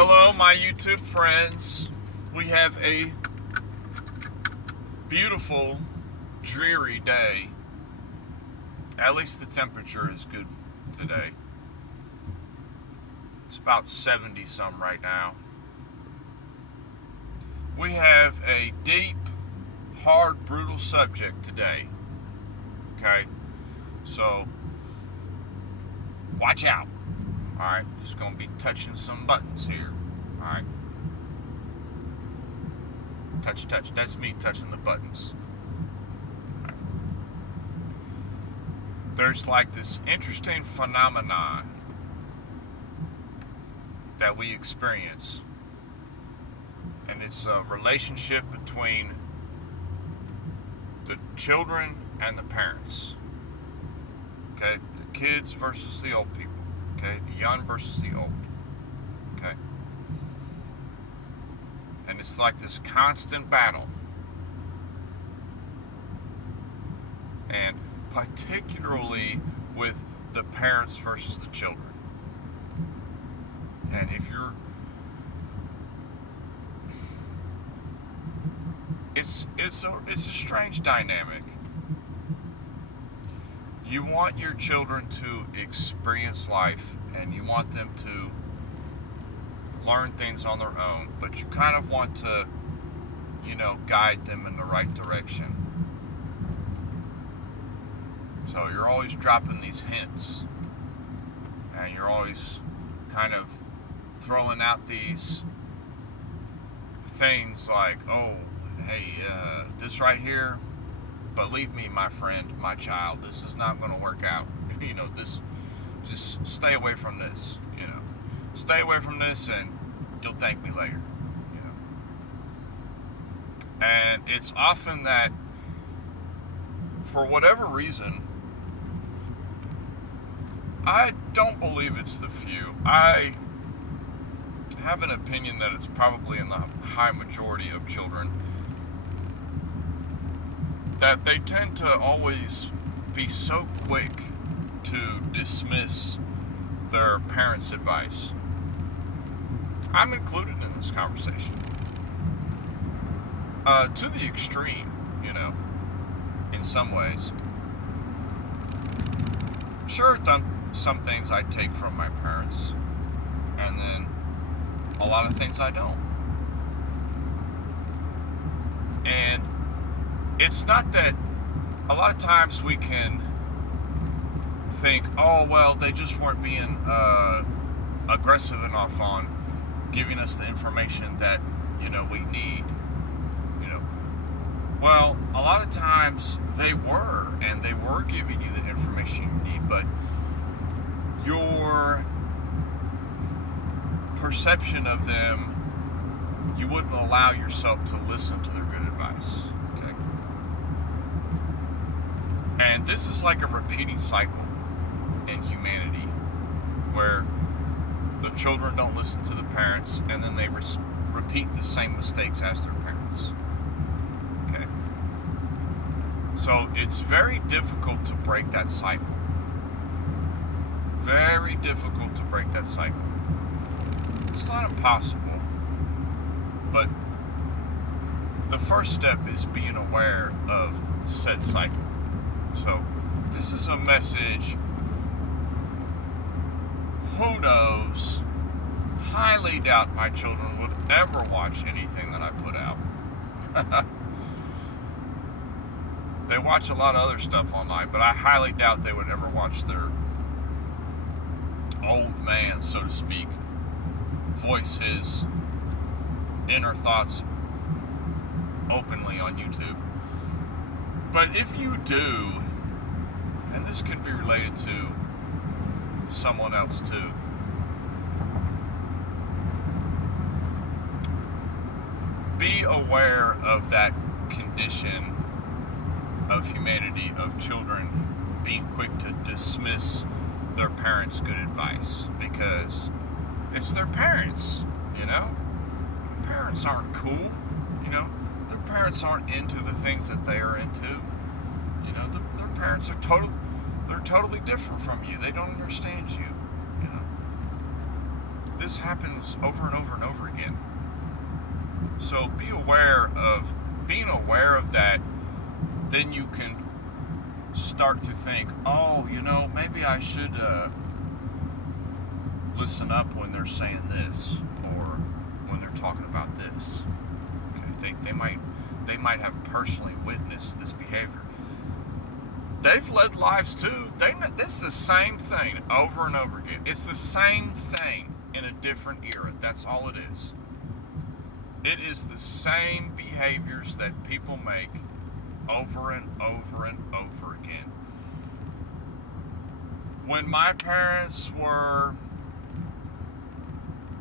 Hello, my YouTube friends. We have a beautiful, dreary day. At least the temperature is good today. It's about 70 some right now. We have a deep, hard, brutal subject today. Okay? So, watch out. Alright, just going to be touching some buttons here. Alright. Touch. That's me touching the buttons. Right. There's like this interesting phenomenon that we experience. And it's a relationship between the children and the parents. Okay? The kids versus the old people. Okay, the young versus the old. Okay. And it's like this constant battle. And particularly with the parents versus the children. And if you're... It's a strange dynamic. You want your children to experience life and you want them to learn things on their own, but you kind of want to, guide them in the right direction. So you're always dropping these hints and you're always kind of throwing out these things like, oh, hey, this right here, believe me, my friend, my child, this is not going to work out. Just stay away from this. Stay away from this, and you'll thank me later. And it's often that, for whatever reason, I don't believe it's the few. I have an opinion that it's probably in the high majority of children, that they tend to always be so quick to dismiss their parents' advice. I'm included in this conversation. To the extreme, in some ways. Sure, some things I take from my parents, and then a lot of things I don't. And it's not that a lot of times we can think, oh, well, they just weren't being aggressive enough on giving us the information that, we need. Well, a lot of times they were, and they were giving you the information you need, but your perception of them, you wouldn't allow yourself to listen to their good advice. Okay? And this is like a repeating cycle in humanity, where the children don't listen to the parents, and then they repeat the same mistakes as their parents. Okay? So it's very difficult to break that cycle. Very difficult to break that cycle. It's not impossible, but the first step is being aware of said cycle. So this is a message. Who knows? Highly doubt my children would ever watch anything that I put out. They watch a lot of other stuff online, but I highly doubt they would ever watch their old man, so to speak, voice his inner thoughts openly on YouTube. But if you do, and this can be related to someone else too, be aware of that condition of humanity, of children being quick to dismiss their parents' good advice, because it's their parents. Parents aren't cool. Their parents aren't into the things that they are into. Their parents are totally different from you. They don't understand you. this happens over and over and over again. So being aware of that, then you can start to think, oh, maybe I should listen up when they're saying this, or when they're talking about this. Okay, they might have personally witnessed this behavior. They've led lives too. It's the same thing over and over again. It's the same thing in a different era. That's all it is. It is the same behaviors that people make over and over and over again. When my parents were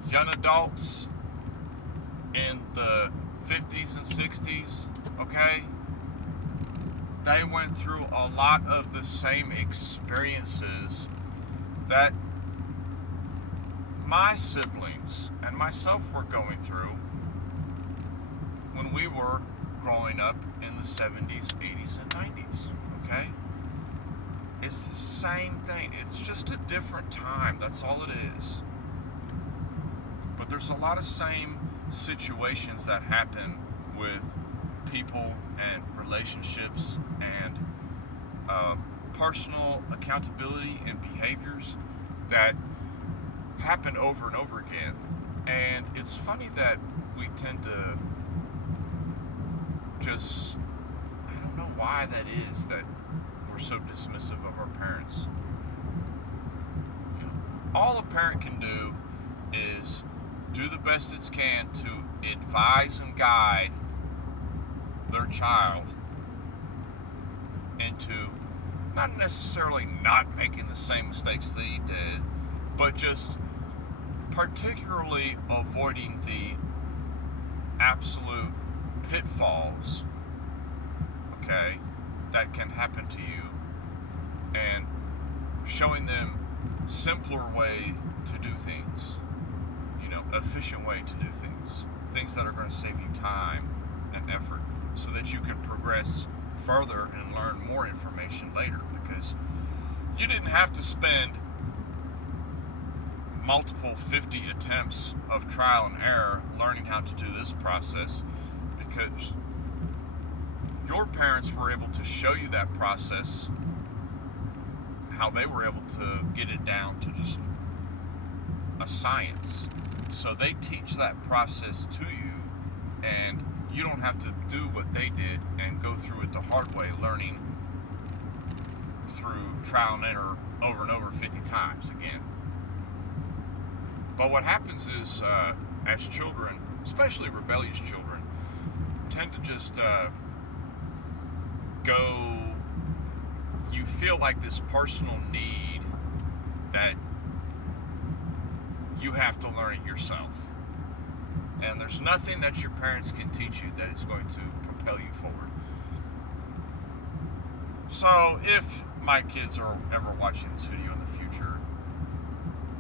young adults in the 50s and 60s, okay, they went through a lot of the same experiences that my siblings and myself were going through when we were growing up in the 70s, 80s, and 90s, okay? It's the same thing. It's just a different time. That's all it is. But there's a lot of same situations that happen with people and relationships and personal accountability and behaviors that happen over and over again. And it's funny that we tend to just, I don't know why that is, that we're so dismissive of our parents. All a parent can do is do the best it can to advise and guide their child into not necessarily not making the same mistakes they did, but just particularly avoiding the absolute pitfalls, okay, that can happen to you, and showing them simpler way to do things, efficient way to do things that are going to save you time and effort, so that you can progress further and learn more information later, because you didn't have to spend multiple 50 attempts of trial and error learning how to do this process, because your parents were able to show you that process, how they were able to get it down to just a science. So they teach that process to you, and you don't have to do what they did and go through it the hard way, learning through trial and error over and over 50 times again. But what happens is, as children, especially rebellious children, tend to just you feel like this personal need that you have to learn it yourself. And there's nothing that your parents can teach you that is going to propel you forward. So if my kids are ever watching this video in the future,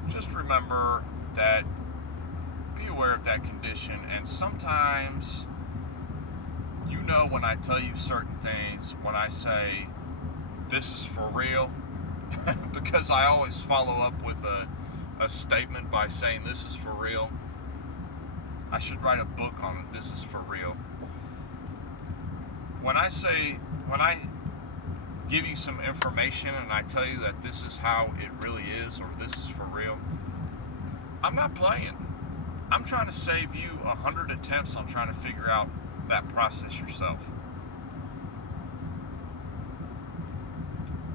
just remember that, be aware of that condition. And sometimes, when I tell you certain things, when I say this is for real, because I always follow up with a statement by saying this is for real. I should write a book on it. This is for real. When I give you some information and I tell you that this is how it really is, or this is for real, I'm not playing. I'm trying to save you 100 attempts on trying to figure out that process yourself.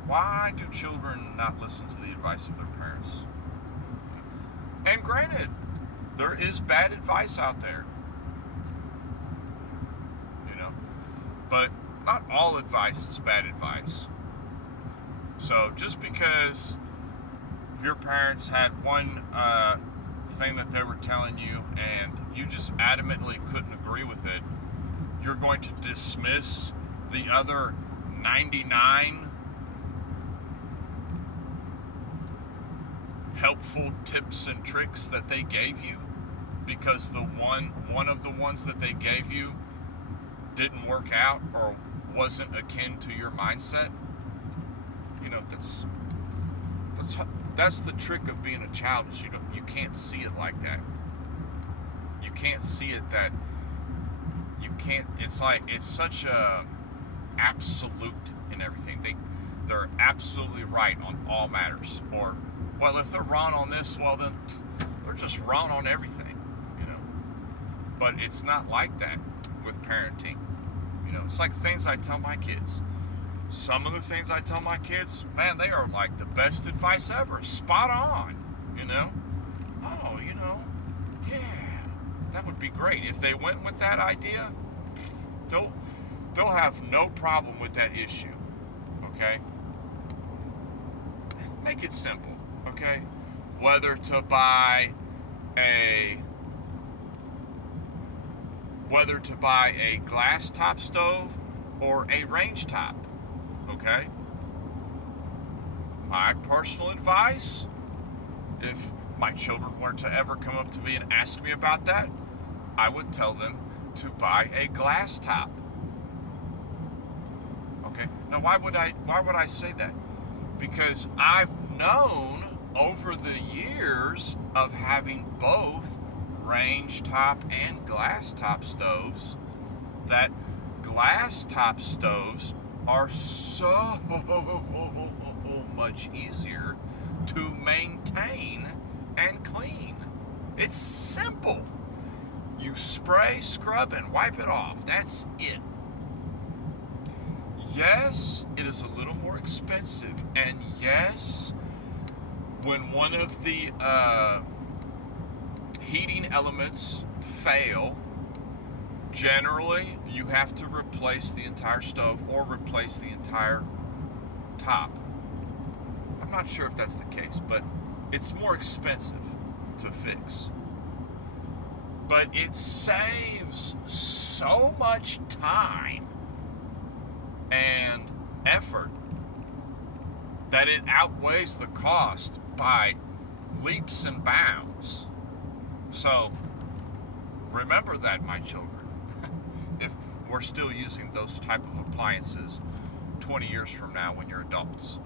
Why do children not listen to the advice of their parents? And granted, there is bad advice out there, but not all advice is bad advice. So just because your parents had one thing that they were telling you and you just adamantly couldn't agree with it, you're going to dismiss the other 99 helpful tips and tricks that they gave you because the one of the ones that they gave you didn't work out or wasn't akin to your mindset. That's the trick of being a child, is you can't see it like that. You can't see it that you can't. It's like it's such a absolute in everything. They're absolutely right on all matters. Or, well, if they're wrong on this, well then they're just wrong on everything, you know. But it's not like that with parenting. You know, it's like things I tell my kids. Some of the things I tell my kids, man, they are like the best advice ever. Spot on, you know. Oh, you know, yeah, that would be great. If they went with that idea, they'll have no problem with that issue, okay? Make it simple, okay? Whether to buy a glass top stove or a range top, okay? My personal advice, if my children were to ever come up to me and ask me about that, I would tell them to buy a glass top. Okay? Now why would I say that? Because I've known over the years of having both range top and glass top stoves that glass top stoves are so much easier to maintain and clean. It's simple. You spray, scrub, and wipe it off. That's it. Yes, it is a little more expensive, and yes, when one of the heating elements fail, generally you have to replace the entire stove or replace the entire top. I'm not sure if that's the case, but it's more expensive to fix. But it saves so much time and effort that it outweighs the cost by leaps and bounds. So remember that, my children. If we're still using those type of appliances 20 years from now when you're adults.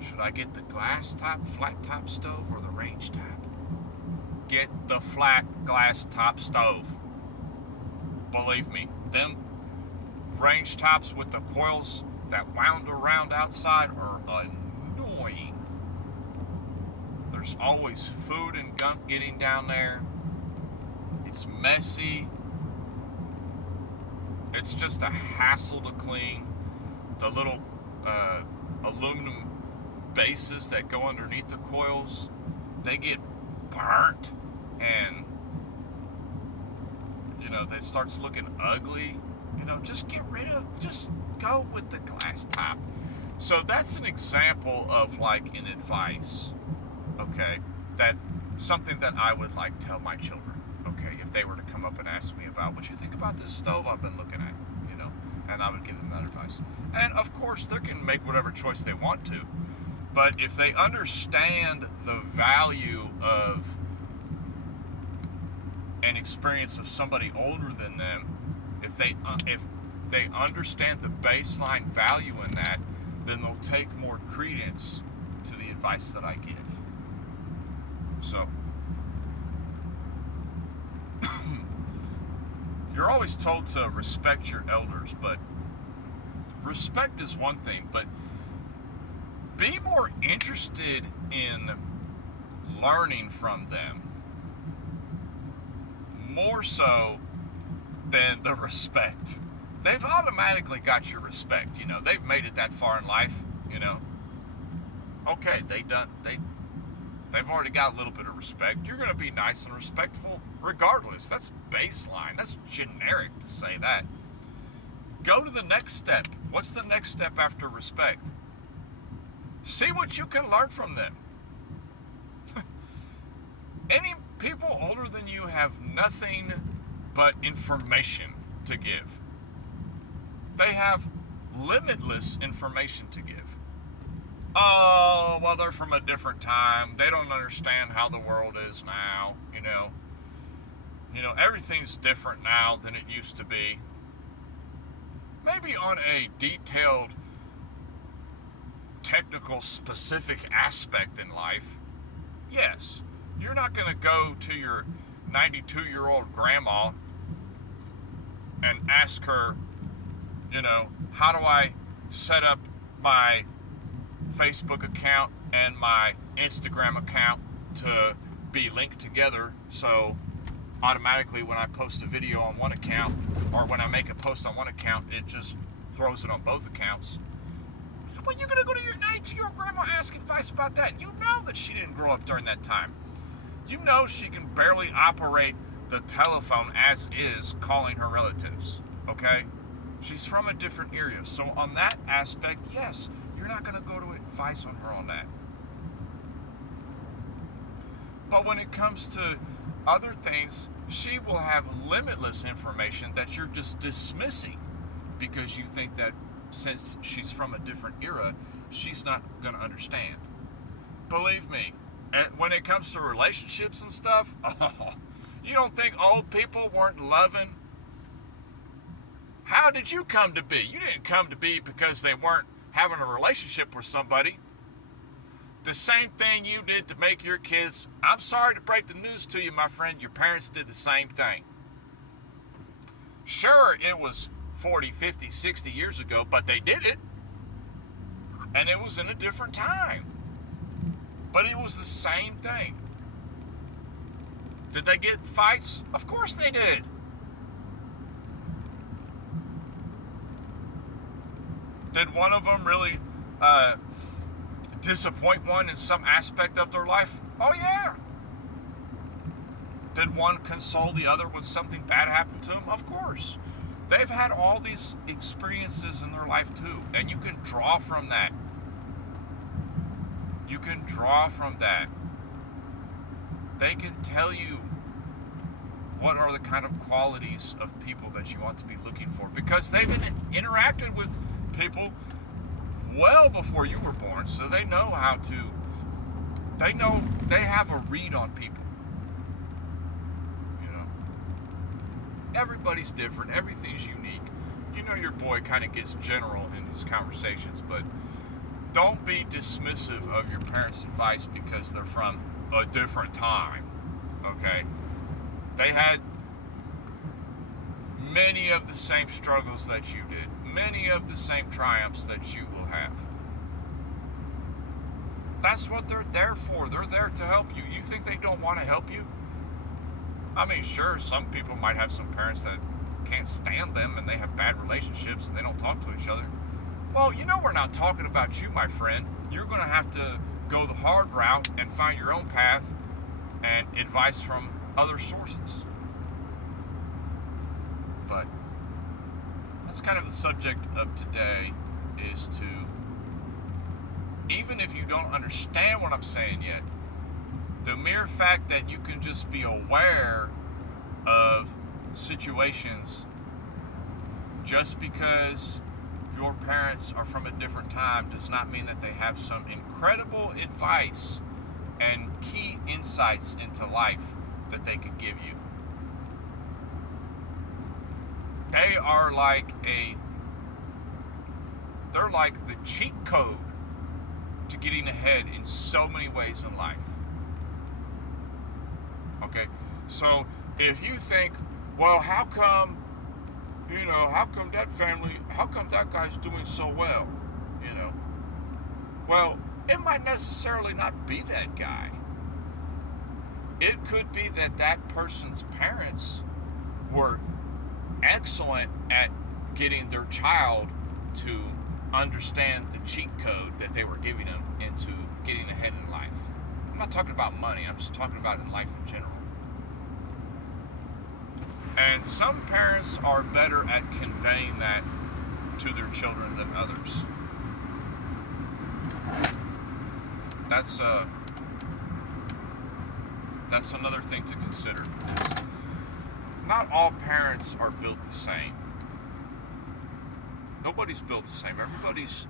Should I get the glass top, flat top stove or the range top? Get the flat glass top stove. Believe me, them range tops with the coils that wound around outside are annoying. There's always food and gunk getting down there. It's messy. It's just a hassle to clean. The little aluminum bases that go underneath the coils, they get burnt, and you know, that starts looking ugly. You know, just go with the glass top. So that's an example of like an advice, okay, that something that I would like tell my children, okay, if they were to come up and ask me about what you think about this stove I've been looking at, you know, and I would give them that advice. And of course they can make whatever choice they want to, but if they understand the value of an experience of somebody older than them, if they understand the baseline value in that, then they'll take more credence to the advice that I give. So, you're always told to respect your elders, but respect is one thing, but be more interested in learning from them, more so than the respect. They've automatically got your respect, you know. They've made it that far in life, you know. Okay, they've already got a little bit of respect. You're going to be nice and respectful regardless. That's baseline. That's generic to say that. Go to the next step. What's the next step after respect? See what you can learn from them. Any people older than you have nothing but information to give. They have limitless information to give. Oh, well, they're from a different time. They don't understand how the world is now, you know. You know, everything's different now than it used to be. Maybe on a detailed technical, specific aspect in life, yes, you're not going to go to your 92-year-old grandma and ask her, how do I set up my Facebook account and my Instagram account to be linked together, so automatically when I post a video on one account, or when I make a post on one account, it just throws it on both accounts. Well, you're going to go to your 92-year-old grandma ask advice about that. You know that she didn't grow up during that time. You know she can barely operate the telephone as is, calling her relatives, okay? She's from a different area. So on that aspect, yes, you're not going to go to advice on her on that. But when it comes to other things, she will have limitless information that you're just dismissing because you think that since she's from a different era, she's not going to understand. Believe me, when it comes to relationships and stuff, you don't think old people weren't loving? How did you come to be? You didn't come to be because they weren't having a relationship with somebody. The same thing you did to make your kids, I'm sorry to break the news to you, my friend, your parents did the same thing. Sure, it was 40, 50, 60 years ago, but they did it. And it was in a different time. But it was the same thing. Did they get fights? Of course they did. Did one of them really disappoint one in some aspect of their life? Oh yeah. Did one console the other when something bad happened to them? Of course. They've had all these experiences in their life too, and you can draw from that. You can draw from that. They can tell you what are the kind of qualities of people that you want to be looking for, because they've interacted with people well before you were born, so they know how to, they have a read on people. Everybody's different, everything's unique. Your boy kind of gets general in his conversations, but don't be dismissive of your parents' advice because they're from a different time, okay? They had many of the same struggles that you did, many of the same triumphs that you will have. That's what they're there for. They're there to help you. You think they don't want to help you? I mean, sure, some people might have some parents that can't stand them and they have bad relationships and they don't talk to each other. Well, we're not talking about you, my friend. You're going to have to go the hard route and find your own path and advice from other sources. But that's kind of the subject of today, is to, even if you don't understand what I'm saying yet, the mere fact that you can just be aware of situations just because your parents are from a different time does not mean that they have some incredible advice and key insights into life that they could give you. They are they're like the cheat code to getting ahead in so many ways in life. Okay, so if you think, well, how come that guy's doing so well? Well, it might necessarily not be that guy. It could be that person's parents were excellent at getting their child to understand the cheat code that they were giving them into getting ahead in life. I'm not talking about money, I'm just talking about in life in general. And some parents are better at conveying that to their children than others. That's another thing to consider. Is not all parents are built the same. Nobody's built the same. Everybody's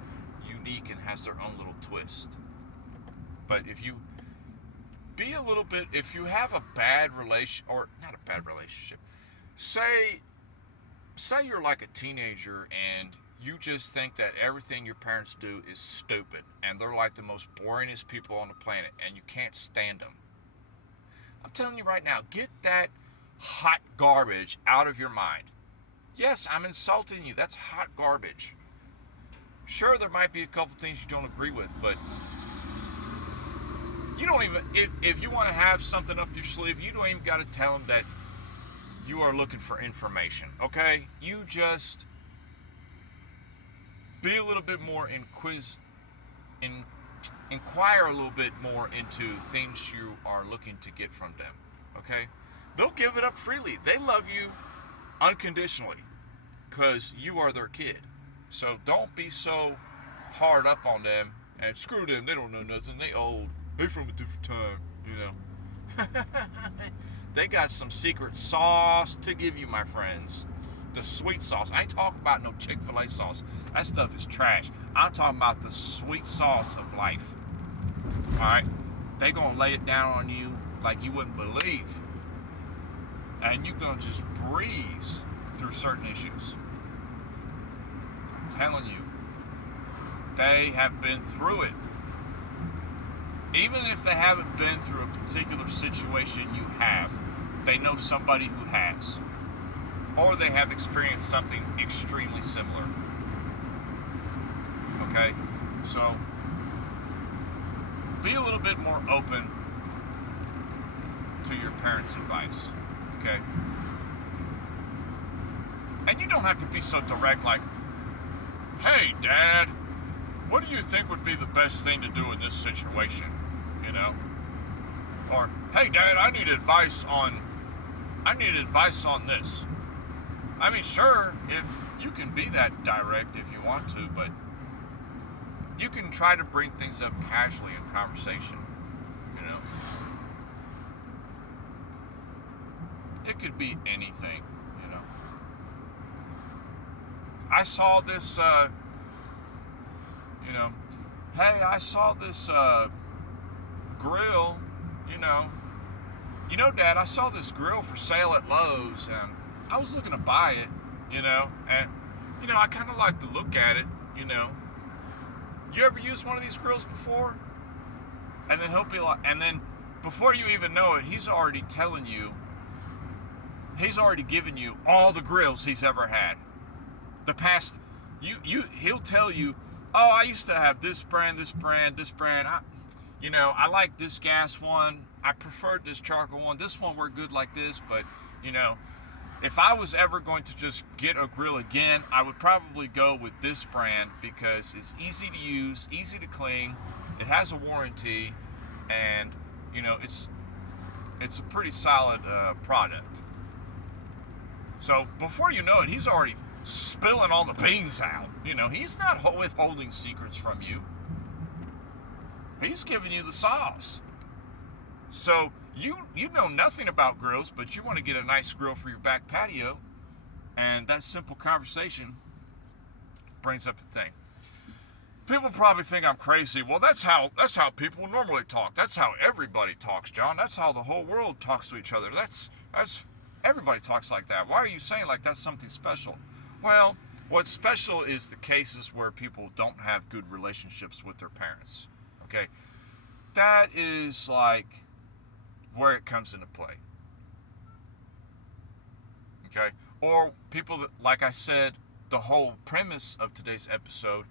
unique and has their own little twist. But if you have a bad relation, or not a bad relationship, say you're like a teenager and you just think that everything your parents do is stupid and they're like the most boringest people on the planet and you can't stand them. I'm telling you right now, get that hot garbage out of your mind. Yes, I'm insulting you. That's hot garbage. Sure, there might be a couple things you don't agree with, but you don't even, if you want to have something up your sleeve, you don't even got to tell them that you are looking for information, okay? You just be a little bit more inquire a little bit more into things you are looking to get from them, okay? They'll give it up freely. They love you unconditionally because you are their kid. So don't be so hard up on them and screw them. They don't know nothing. They old. They from a different time, you know. They got some secret sauce to give you, my friends. The sweet sauce. I ain't talking about no Chick-fil-A sauce. That stuff is trash. I'm talking about the sweet sauce of life. Alright? They gonna lay it down on you like you wouldn't believe. And you gonna just breeze through certain issues. I'm telling you. They have been through it. Even if they haven't been through a particular situation you have, they know somebody who has. Or they have experienced something extremely similar. Okay? So, be a little bit more open to your parents' advice. Okay? And you don't have to be so direct like, hey, Dad, what do you think would be the best thing to do in this situation? You know? Or, hey, Dad, I need advice on this. I mean, sure, if you can be that direct if you want to, but you can try to bring things up casually in conversation, you know. It could be anything, you know. I saw this, you know, hey, I saw this grill, you know, Dad, I saw this grill for sale at Lowe's, and I was looking to buy it, you know, and, you know, I kind of like to look at it, you know. You ever used one of these grills before? And then he'll be like, and then before you even know it, he's already telling you, he's already given you all the grills he's ever had. The past, he'll tell you, oh, I used to have this brand. I like this gas one. I preferred this charcoal one. This one worked good like this, but, you know, if I was ever going to just get a grill again, I would probably go with this brand because it's easy to use, easy to clean, it has a warranty, and, you know, it's a pretty solid product. So before you know it, he's already spilling all the beans out. You know, he's not withholding secrets from you. He's giving you the sauce. So you know nothing about grills, but you want to get a nice grill for your back patio, and that simple conversation brings up a thing. People probably think I'm crazy. Well, that's how people normally talk. That's how everybody talks, John. That's how the whole world talks to each other. That's everybody talks like that. Why are you saying like that's something special? Well, what's special is the cases where people don't have good relationships with their parents. Okay? That is like where it comes into play. Okay? Or people that, like I said, the whole premise of today's episode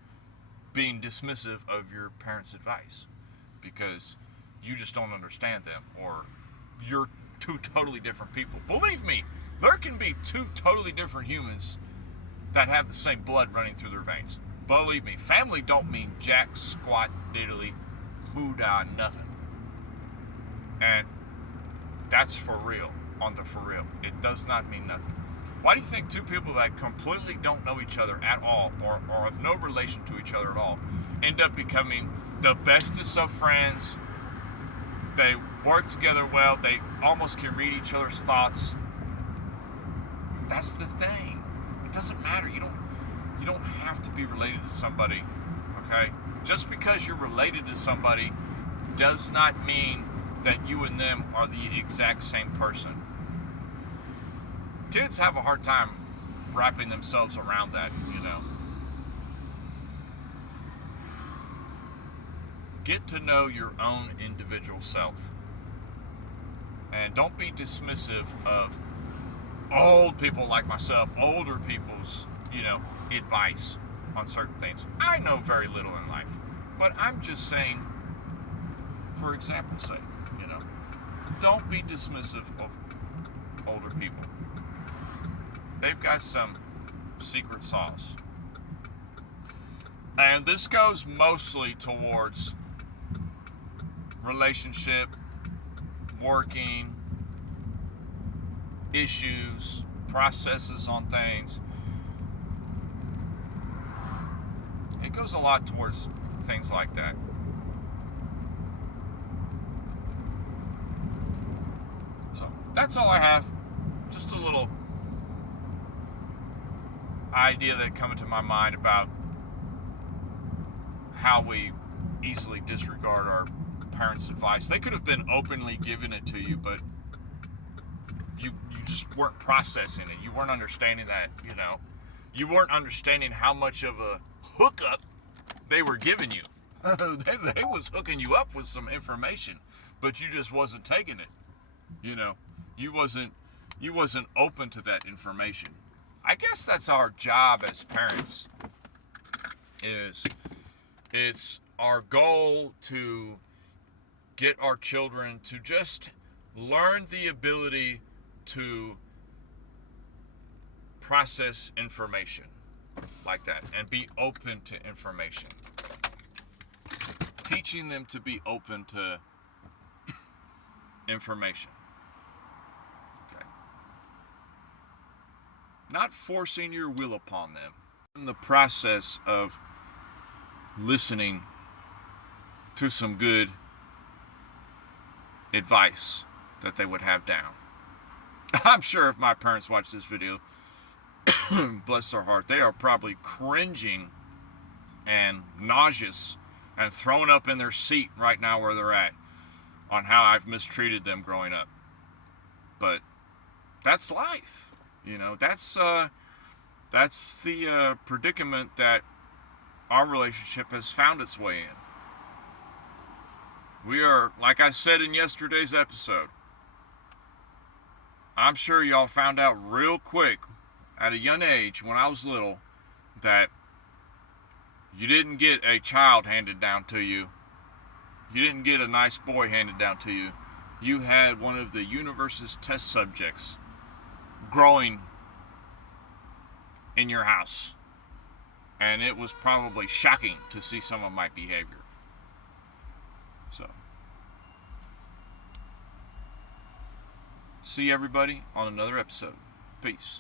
being dismissive of your parents' advice because you just don't understand them, or you're two totally different people. Believe me, there can be two totally different humans that have the same blood running through their veins. Believe me, family don't mean jack, squat, diddly, hoo-dah, nothing. And that's for real, for real. It does not mean nothing. Why do you think two people that completely don't know each other at all, or have no relation to each other at all, end up becoming the bestest of friends? They work together well. They almost can read each other's thoughts. That's the thing. It doesn't matter. You don't have to be related to somebody, okay? Just because you're related to somebody does not mean that you and them are the exact same person. Kids have a hard time wrapping themselves around that, you know. Get to know your own individual self. And don't be dismissive of old people like myself, older people's, advice on certain things. I know very little in life, but I'm just saying, for example's sake, don't be dismissive of older people. They've got some secret sauce. And this goes mostly towards relationship, working, issues, processes on things. It goes a lot towards things like that. So that's all I have. Just a little idea that come into my mind about how we easily disregard our parents' advice. They could have been openly giving it to you, but you just weren't processing it. You weren't understanding that, You weren't understanding how much of a hookup they were giving you. they was hooking you up with some information, but you just wasn't taking it. You wasn't open to that information. I guess that's our job as parents. It's our goal to get our children to just learn the ability to process information like that and be open to information. Teaching them to be open to information. Okay. Not forcing your will upon them. In the process of listening to some good advice that they would have down. I'm sure if my parents watch this video, bless their heart, they are probably cringing and nauseous and thrown up in their seat right now where they're at on how I've mistreated them growing up. But that's life. That's the predicament that our relationship has found its way in. We are, like I said in yesterday's episode, I'm sure y'all found out real quick at a young age when I was little that you didn't get a child handed down to you. You didn't get a nice boy handed down to you. You had one of the universe's test subjects growing in your house. And it was probably shocking to see some of my behavior. So, see everybody on another episode. Peace.